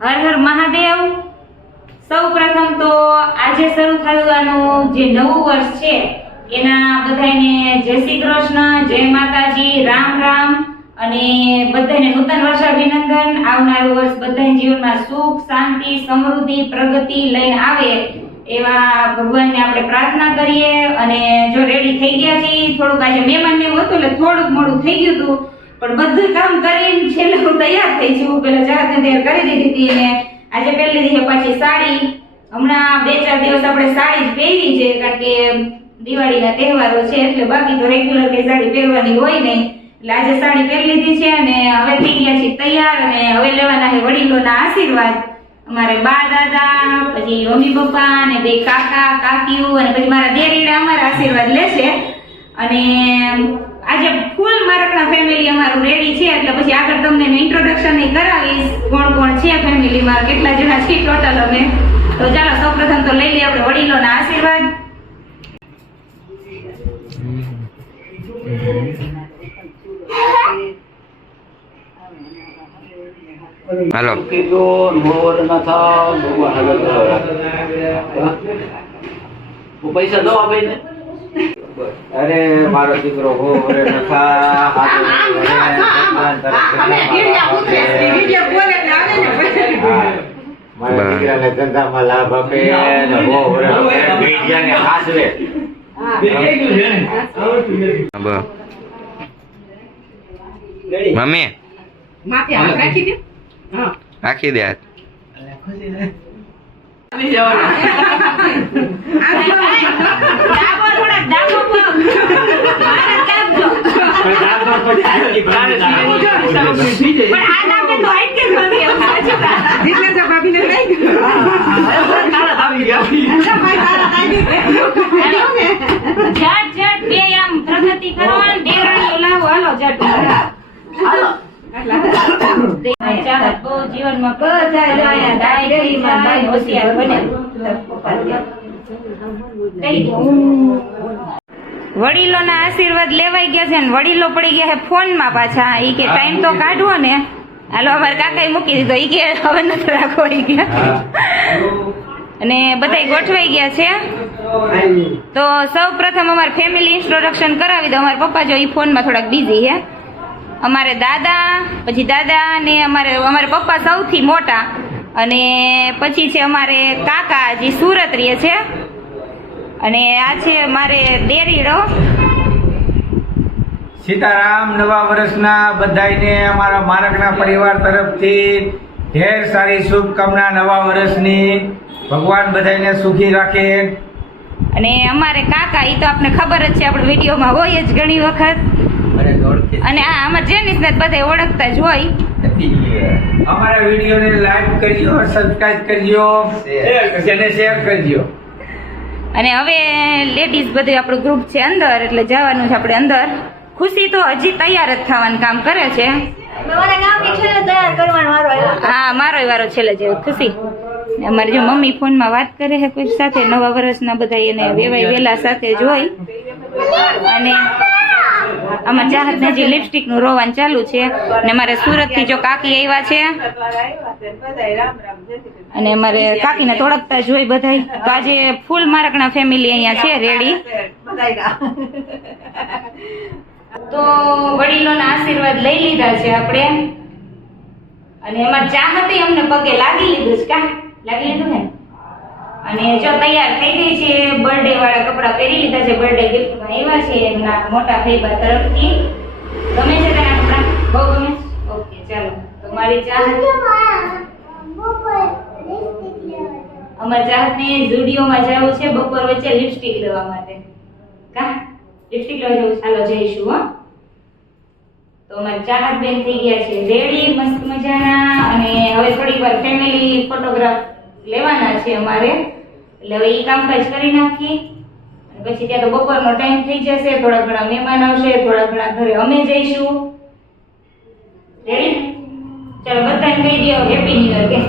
હર હર મહાદેવ. સૌ પ્રથમ તો આજે શરૂ થવાનું જે નવું વર્ષ છે, એના બધાને જય શ્રી કૃષ્ણ, જય માતાજી, રામ રામ. અને બધાને નૂતન વર્ષ અભિનંદન આવનારું વર્ષ બધાને જીવનમાં સુખ, શાંતિ, સમૃદ્ધિ, પ્રગતિ લઈને આવે એવા ભગવાનને આપણે પ્રાર્થના કરીએ. અને જો રેડી થઈ ગયા છીએ, થોડુંક આજે મહેમાન ને હતું એટલે થોડુંક મોડું થઈ ગયું હતું. પણ બધું કામ કરીને છેલ્લે હું તૈયાર થઈ છું. પેલા જાતને તૈયાર કરી દીધી હતી અને આજે પહેલી દીધી પાછી સાડી. હમણાં બે ચાર દિવસ આપણે સાડી જ પહેરી છે, કારણ કે દિવાળીના તહેવારો છે, એટલે બાકી તો રેગ્યુલર કઈ સાડી પહેરવાની હોય નહીં. એટલે આજે સાડી પહેરી લીધી છે અને હવે થઈ ગયા છે તૈયાર અને હવે લેવાના છે વડીલોના આશીર્વાદ. અમારે બા દાદા, પછી મમ્મી પપ્પા અને બે કાકા, કાકીઓ અને પછી મારા દેરીડા અમારા આશીર્વાદ લેશે. અને આજે ફેમિલી અમારું રેડી છે એટલે પછી આગળ તમને ઇન્ટ્રોડક્શન કરાવીશ. કોણ કોણ છે ફેમિલીમાં કેટલા જણા છે ટોટલ અમે? તો ચાલો સૌપ્રથમ તો લઈ લઈએ આપણે વડીલોના આશીર્વાદ. હાલો. કીધું મોર ન ભગવાન આગળ કરો. હું પૈસા દો આપે ને? અરે મારો દીકરો હો અરે નખા. મારા દીકરાને ધંધામાં લાભ આપે ને હો હાચવે મમ્મી. રાખી દે. રાખી દે ડાબો પગ મારા દાબજો પણ આ બે આમ પ્રગતિ કરો ને દેરાણીઓ લાવો હાલો ઝટ ચાહત જીવનમાં હોશિયાર બને. વડીલોના આશીર્વાદ લેવાઈ ગયા છે ને વડીલો પડી ગયા છે ફોનમાં પાછા. ઈ કે ટાઈમ તો કાઢવો ને. હાલો અમારે કાકાએ મૂકી દીધો. ઈ કે હવે નથી રાખવો કે. અને બધાય ગોઠવાઈ ગયા છે. તો સૌ પ્રથમ અમારે ફેમિલી ઇન્ટ્રોડક્શન કરાવી દો. અમારા પપ્પા જો ઈ ફોનમાં થોડાક બિઝી છે. અમારે દાદા, પછી દાદા ને અમારે અમારે પપ્પા સૌથી મોટા. અને પછી છે અમારે કાકા જે સુરત રહે છે. અને આ છે મારે દેરીડો. સીતારામ નવા વર્ષના બધાયને અમારા મારકના પરિવાર તરફથી ઢેર સારી શુભકામના નવા વર્ષની. ભગવાન બધાને સુખી રાખે. અને અમારે કાકા એ તો આપને ખબર જ છે આપણે વિડીયોમાં હોય જ ઘણી વખત. અને આ અમારે જેનિસ ને બધા ઓળખતા જ હોય. અમારા વિડીયોને લાઈક કરજો સબસ્ક્રાઇબ કરજો અને શેર કરજો. અને હવે લેડીઝ બધું આપણું ગ્રુપ છે અંદર એટલે જવાનું છે આપણે અંદર. ખુશી તો હજી તૈયાર જ થવાનું કામ કરે છે. હા મારો વારો છેલ્લે છે ખુશી. અમારી જો મમ્મી ફોનમાં વાત કરે છે કોઈ સાથે નવા વર્ષના બધા એને વેવાય વેલા સાથે જોઈ. અને આમાં ચાહત ને હજી લિપસ્ટિકનું રોવાનું ચાલુ છે ને મારે સુરતથી જો કાકી આવ્યા છે. અને અમારે કાકીને ને ઓળખતા જ હોય બધાય. તો આજે ફૂલ મારકના ફેમિલી અહીંયા છે રેડી તો વડીલોના આશીર્વાદ લઈ લીધા છે આપણે. અને એમાં ચાહતે અમને પગે લાગી લીધું છે. કા? લાગી લીધું ને? અને જો તૈયાર થઈ ગઈ છે બર્થડે વાળા કપડાં પહેરી લીધા છે બર્થડે ગિફ્ટમાં આવ્યા છે એમના મોટા ભાઈબા તરફથી. ગમે છે તને કપડાં? બહુ ગમે? ઓકે, ચાલો. તો મારી ચાહત અમાર ચાહતને જુડિયોમાં જવું છે, બપોર વચ્ચે લિપસ્ટિક લેવા માટે. કા? લિપસ્ટિક લેવા જવું ચાલો, જઈશું, હો. તો અમારે ચાહત બેન થઈ ગયા છે. રેડી, મસ્ત મજાના. અને હવે થોડી વાર ફેમિલી ફોટોગ્રાફ લેવાના છે અમારે. એટલે હવે એ કામકાજ કરી નાખી અને પછી ત્યાં તો બપોરનો ટાઈમ થઈ જશે, થોડા ઘણા મહેમાન આવશે, થોડા ઘણા ઘરે અમે જઈશું. રેડી ચાલો બધાને કહી દો હેપી ન્યુ યર કે?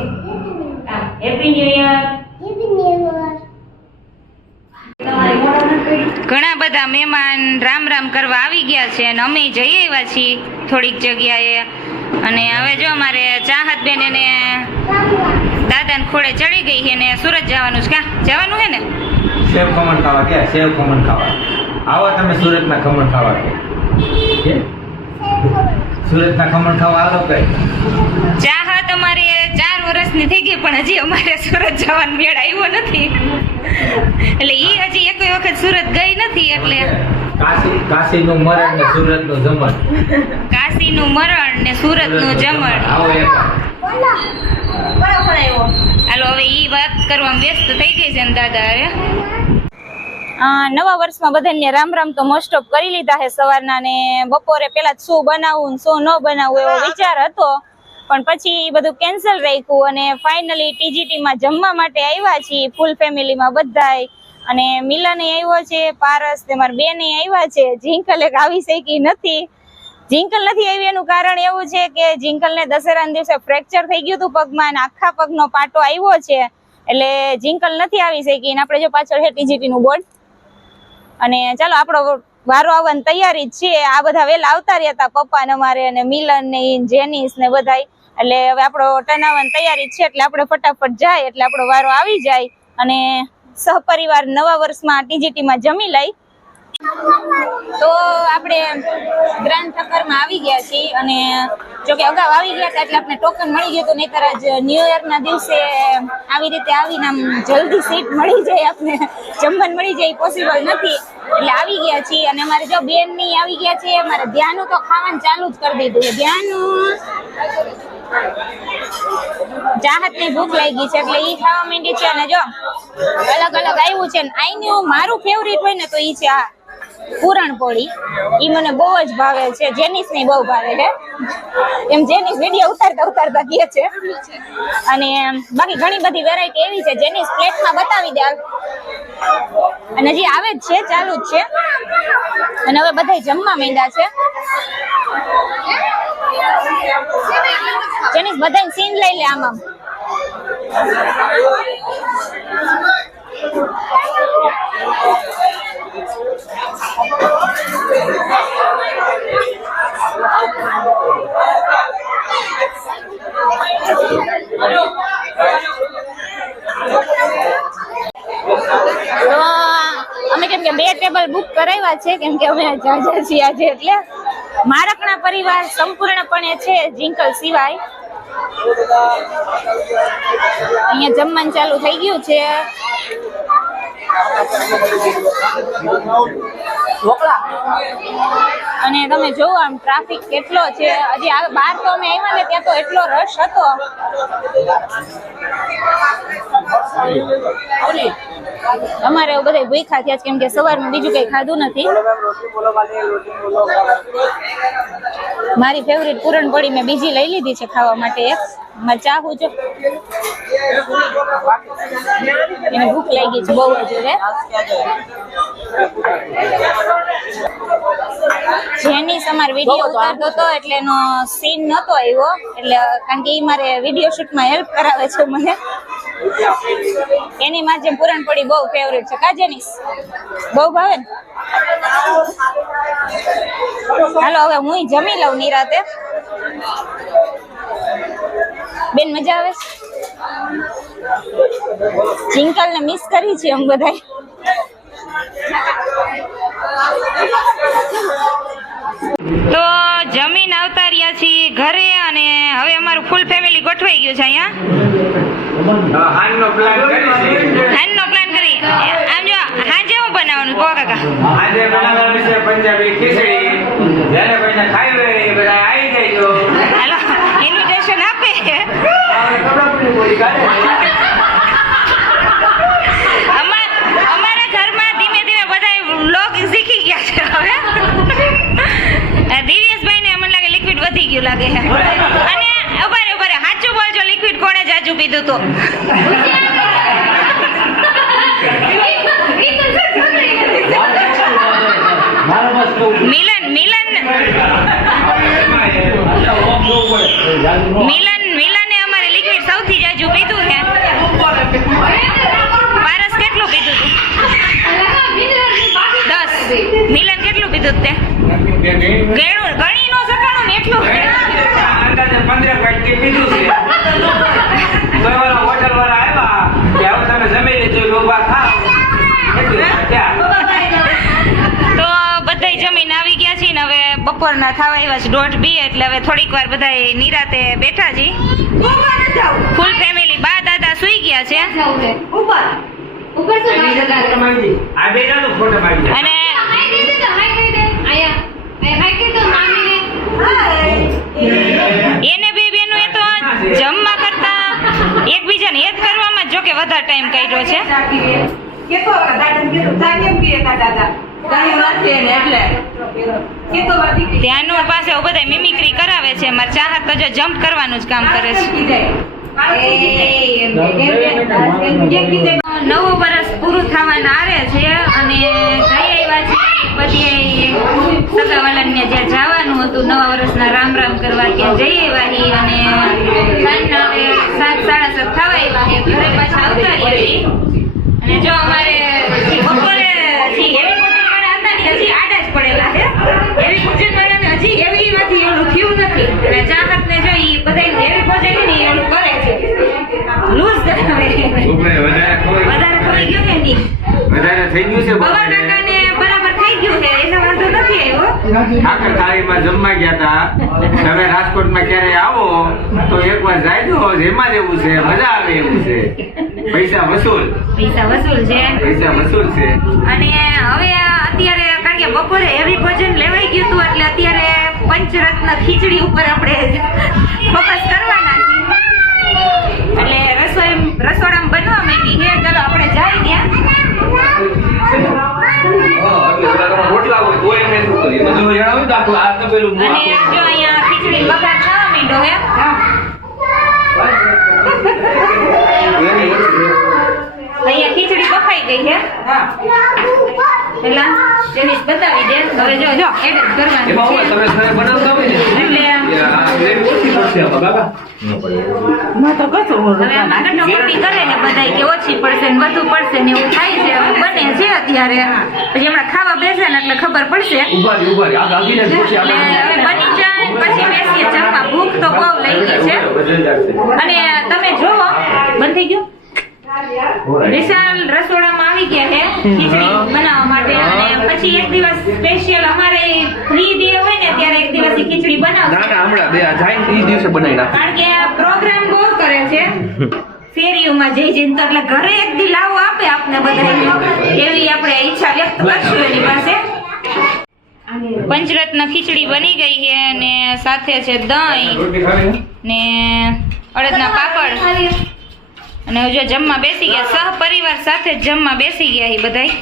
હા હેપી ન્યુ યર ઘણા બધા મહેમાન રામ રામ કરવા આવી ગયા છે અને અમે જઈ આવ્યા છીએ થોડીક જગ્યાએ. અને હવે જો અમારે ચાહત બેન એને દાદાને ખોડે ચડી ગઈ છે ને સુરત જવાનું છે. કા જવાનું હે ને? સેવ ખમણ ખાવા કે સેવ ખમણ ખાવા આવો તમે સુરતના ખમણ ખાવા કે? સુરતના ખમણ ખાવા આવો કઈ. ચાહત અમારે ચાર વર્ષની થઈ ગઈ પણ હજી અમારે સુરત જવાનો મેળ આવ્યો નથી. એટલે ઈ હજી એક વખત સુરત ગઈ નથી એટલે કાશી કાશીનું મરણ ને સુરતનું જમણ. કાશીનું મરણ ને સુરતનું જમણ. આવો એક નવા વર્ષમાં બધાને રામ રામ તો મોસ્ટ ઓફ કરી લીધા છે સવારના ને બપોરે પેલા શું બનાવવું શું ન બનાવવું એવો વિચાર હતો. પણ પછી બધું કેન્સલ રાખ્યું અને ફાઇનલી ટીજીટી માં જમવા માટે આવ્યા છીએ ફૂલ ફેમિલીમાં બધાય. અને મિલન આવ્યો છે, પારસ ને મારા બેન આવ્યા છે. જીંકલ એક આવી શકી નથી. જિંકલ નથી આવી, એનું કારણ એવું છે કે જિંકલને દશેરાના દિવસે ફ્રેક્ચર થઈ ગયું હતું પગમાં અને આખા પગનો પાટો આવ્યો છે. એટલે જિંકલ નથી આવી શકી. અને આપણે જો પાછળ છે ટીજીટી નું બોર્ડ. અને ચાલો, આપણો વારો આવવાની તૈયારી જ છે. આ બધા વહેલા આવતા રહ્યા હતા પપ્પા ને અમારે અને મિલન ને જેનિસ ને બધા એટલે હવે આપણો ટર્ન આવવાની તૈયારી છે. એટલે આપણે ફટાફટ જાય, એટલે આપણો વારો આવી જાય. અને સહપરિવાર નવા વર્ષમાં ટીજીટીમાં જમી લઈ તો આપણે ગ્રાન્ડ ઠક્કરમાં આવી ગયા છીએ અને જો કે અગાઉ આવી ગયા હતા એટલે આપણે ટોકન મળી ગયું હતું નહીતર જ ન્યૂ ઇયરના દિવસે આવી રીતે આવીને આમ જલ્દી સીટ મળી જાય આપણે જમવાનું મળી જાય પોસિબલ નથી. એટલે આવી ગયા છીએ અને અમારે જો બેનની આવી ગયા છે, અમારે ધ્યાનું તો ખાવાનું ચાલુ જ કરી દીધું છે. ધ્યાનું? ચાહતની ભૂખ લાગી છે એટલે ઈ ખાવા માંડી છે અને જો અલગ અલગ આવ્યું છે ને આઈનું મારું ફેવરિટ હોય ને તો ઈ છે આ. પૂરણપોળી એ મને બહુ જ ભાવે છે. જેનિસની બહુ ભાવે છે. એમ જેનિસ વીડિયો ઉતારતા ઉતારતા કહે છે. અને બાકી ઘણી બધી વેરાયટી એવી છે. જેનિસ પ્લેટમાં બતાવી દે અને હજી આવે જ છે, ચાલુ જ છે. અને હવે બધા જમવા માંડ્યા છે. જેનિસ બધાને સીન લઈ લે આમાં. Thank બે ટેબલ બુક કરાવ્યા છે, કેમ કે અમે જાજા છીએ આજે એટલે મારકના પરિવાર સંપૂર્ણપણે છે જિંકલ સિવાય. અહીંયા જમવાનું ચાલુ થઈ ગયું છે. અને તમે જોવો આમ ટ્રાફિક કેટલો છે. હજી બહાર તો અમે આવ્યા ને ત્યાં તો એટલો રશ હતો. અમારે એવું બધા ભૂખા થયા છે, કેમ કે સવારમાં બીજું કઈ ખાધું નથી. મારી ફેવરિટ પૂરણપોળી મેં બીજી લઈ લીધી છે ખાવા માટે એક. મારે ચાહું જો? એને ભૂખ લાગી છે બહુ જ હવે. જેની અમાર વીડિયો ઉતારતો હતો એટલે એનો સીન નતો આવ્યો. એટલે કારણ કે એ મારે વીડિયો શૂટમાં હેલ્પ કરાવે છે મને. એની માજે પૂરણપોળી બહુ ફેવરેટ છે. કાજેનીસ બહુ ભાવે ને? હાલો હવે હું જમી લઉં નિરાતે. બેન મજા આવે? જિંકલ ને મિસ કરી છે અમે બધાય. તો જમીન આવતા રહ્યા છીએ ઘરે અને હવે અમારું ફૂલ ફેમિલી ગોઠવાઈ ગયું છે અહીંયા. હાનનો પ્લાન કરી આમ જો હાજે હું બનાવવાનું? કહો કાકા. આજે બનાવવાનું છે પંજાબી ખીચડી. જ્યારે કોઈને ખાઈ બધા આવી જજો હાલો ઇન્વિટેશન આપે આપણે કાઢે અમારા ઘરમાં ધીમે ધીમે બધા લોક શીખી ગયા છે હવે દિવ્યેશભાઈ ને મને લાગે લિક્વિડ વધી ગયું લાગે છે અને ઉભારે ઉભારે સાચું બોલજો લિક્વિડ કોણે જાજુ પીધું તો મિલન. મિલન. મિલને અમારે લિક્વિડ સૌથી જાજુ પીધું છે પારસ કેટલું પીધું તું દસ પીધું તે. ગણું ગણી નો સકાણું ને એટલું. અંદાજે પંદરેક વાટકી પીધું છે તો હોટલ વાળા આવ્યા કે હવે તમે જમી લીધું ડોબા ખાઓ તો બધાય જમીન આવી ગયા છે ને હવે બપોરના થવા આવ્યા છે દોઢ બી એટલે હવે થોડીક વાર બધાય નિરાતે બેઠા છે ફૂલ ફેમિલી બા દાદા સુઈ ગયા છે. અને હાય કહી દે તો હાય કહી દે આયા આયા હાય કહી દો મામીને એને બે બેનું એ તો જમવા કરતા એકબીજાને હેત કરવામાં જો કે વધારે ટાઈમ કાઢ્યો છે. કેતો દાદા કીધું ચા કેમ પીએ તા દાદા? કાંઈ નથી એને એટલે. કેતો વાતી ગઈ. ધ્યાનુ પાસે બધા મિમિક્રી કરાવે છે મારે ચાહત તો જો જમ્પ કરવાનું જ કામ કરે છે. નવું વર્ષ પૂરું થવાના આરે છે અને જઈ આવ્યા છે પછી સગાવાલાને જવાનું હતું, નવા વર્ષના રામ રામ કરવા ત્યાં જઈ આવ્યા અને સાત, સાડા સાત ઘરે પાછા આવતા અને જો અમારે બપોરે હજી હતા ને, હજી આડા જ પડેલા હજી એવી એવડું થયું નથી. અને ચાહત ને જો એ બધાયનું એવી ભોજન ને કરે લૂઝ વધારે ખવાય. ગયું છે ને ઈ. વધારે થઈ ગયું છે પવન બપોરે. કાકાને બરાબર થઈ ગયું છે એનો વાંધો નથી આવ્યો ઠાકર થાળીમાં જમવા ગયા હતા તમે રાજકોટમાં ક્યારે આવો તો એકવાર જાયજો જેમાં જેવું છે મજા આવે એવું છે. પૈસા વસૂલ. પૈસા વસૂલ છે. પૈસા વસૂલ છે. અને હવે અત્યારે કારણ કે બપોરે હેવી ભોજન લેવાઈ ગયું હતું એટલે અત્યારે પંચરત્ન ખીચડી ઉપર આપણે ફોકસ કરવાના છીએ એટલે રસોઈ રસોડામાં બનવા માંડી છે ચલો આપણે જાય ત્યાં રોટલા હોય તો એમ એટલું કરીએ બધું તો આ તો પેલું અને આ જો અહીંયા ખીચડી વઘાર થવા માંડ્યો હે. અહીંયા ખીચડી બફાઈ ગઈ છે પેલા જેની બતાવી દે. હવે જો જો એડ કરવાની તમે બનાવતા હોય ને હવે કરે ને બધાય કે ઓછી પડશે ને વધુ પડશે ને એવું થાય છે. હવે બને છે અત્યારે. પછી હમણાં ખાવા બેસે ને એટલે ખબર પડશે. ઊભા રહી ઊભા રહી. આ ગાગીને પછી એટલે હવે બની જાય પછી બેસીએ. જમવા ભૂખ તો બહુ લઈ ગઈ છે. અને તમે જોવો બંધ થઈ ગયું? વિશાલ રસોડામાં આવી ગયા છે ખીચડી બનાવવા માટે. અને પછી એક દિવસ સ્પેશિયલ અમારે ફ્રી ડે ને ઈ ખીચડી ના બનાવશે. ના હમણાં બે જાય ને એ દિવસે બનાવી નાખ. કારણ કે પ્રોગ્રામ બહુ કરે છે. ફેરીઓમાં જઈ જઈને તો એટલે ઘરે એક દી લાવો આપે આપને બધા એવી આપણે ઈચ્છા વ્યક્ત કરશું એની પાસે. પંચરત્ન ખીચડી બની ગઈ છે અને સાથે છે દહીં ને અડદના પાપડ. અને જો જમવા બેસી ગયા. સહ પરિવાર સાથે જ જમવા બેસી ગયા એ બધાય.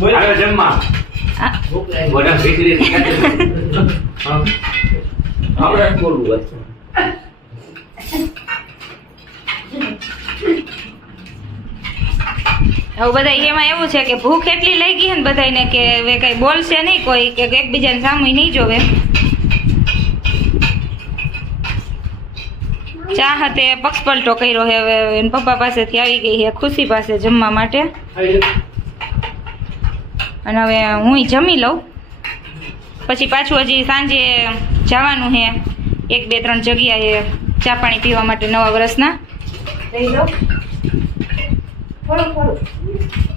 હાલો જમવા. આપણે બોલવું હવે બધા એમાં એવું છે કે ભૂખ એટલી લઈ ગઈ છે ને બધાને કે હવે કઈ બોલશે નહીં કોઈ કે એકબીજાને સામે નહીં જોવે. ચાહતે પક્ષપલટો કર્યો છે હવે એના પપ્પા પાસેથી આવી ગઈ છે ખુશી પાસે જમવા માટે. અને હવે હું જમી લઉં. પછી પાછું હજી સાંજે જવાનું છે એક, બે, ત્રણ જગ્યાએ ચા પાણી પીવા માટે નવા વર્ષના લઈ લો. થોડું થોડું